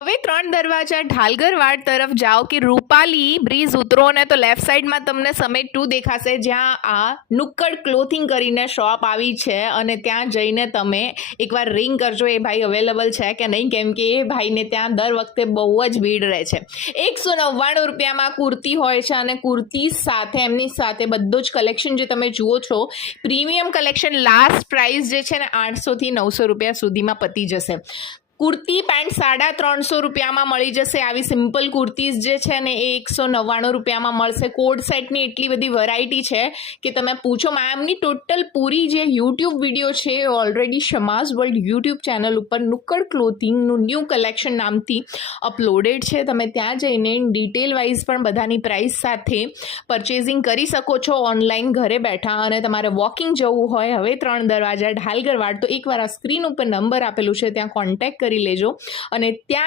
હવે 3 દરવાજા ઢાલગરવાડ તરફ જાઓ કે રૂપાલી બ્રિજ ઉતરો ને તો લેફ્ટ સાઈડમાં તમને સમિટ 2 દેખાશે, જ્યાં આ નુક્કડ ક્લોથિંગ કરીને શોપ આવી છે અને ત્યાં જઈને તમે એકવાર રિંગ કરજો એ ભાઈ અવેલેબલ છે કે નહીં, કેમ કે એ ભાઈને ત્યાં દર વખતે બહુ જ ભીડ રહે છે. 199 રૂપિયામાં કુર્તી હોય છે અને કુર્તી સાથે એમની સાથે બધું જ કલેક્શન જે તમે જુઓ છો પ્રીમિયમ કલેક્શન, લાસ્ટ પ્રાઇસ જે છે ને 800 થી 900 રૂપિયા સુધીમાં પતી જશે. કુર્તી પેન્ટ 350 રૂપિયામાં મળી જશે. આવી સિમ્પલ કુર્તીઝ જે છે ને એ 199 રૂપિયામાં મળશે. કોડ સેટની એટલી બધી વેરાયટી છે કે તમે પૂછો. મેમની ટોટલ પૂરી જે યુટ્યુબ વિડીયો છે એ ઓલરેડી શમાઝ વર્લ્ડ યુટ્યુબ ચેનલ ઉપર નુક્કડ ક્લોથિંગનું ન્યૂ કલેક્શન નામથી અપલોડેડ છે. તમે ત્યાં જઈને ડિટેલ વાઇઝ પણ બધાની પ્રાઇસ સાથે પરચેઝિંગ કરી શકો છો ઓનલાઈન ઘરે બેઠા. અને તમારે વોકિંગ જવું હોય હવે 3 દરવાજા ઢાલગરવાડ તો એકવાર આ સ્ક્રીન ઉપર નંબર આપેલું છે ત્યાં કોન્ટેક્ટ કરી લેજો અને ત્યાં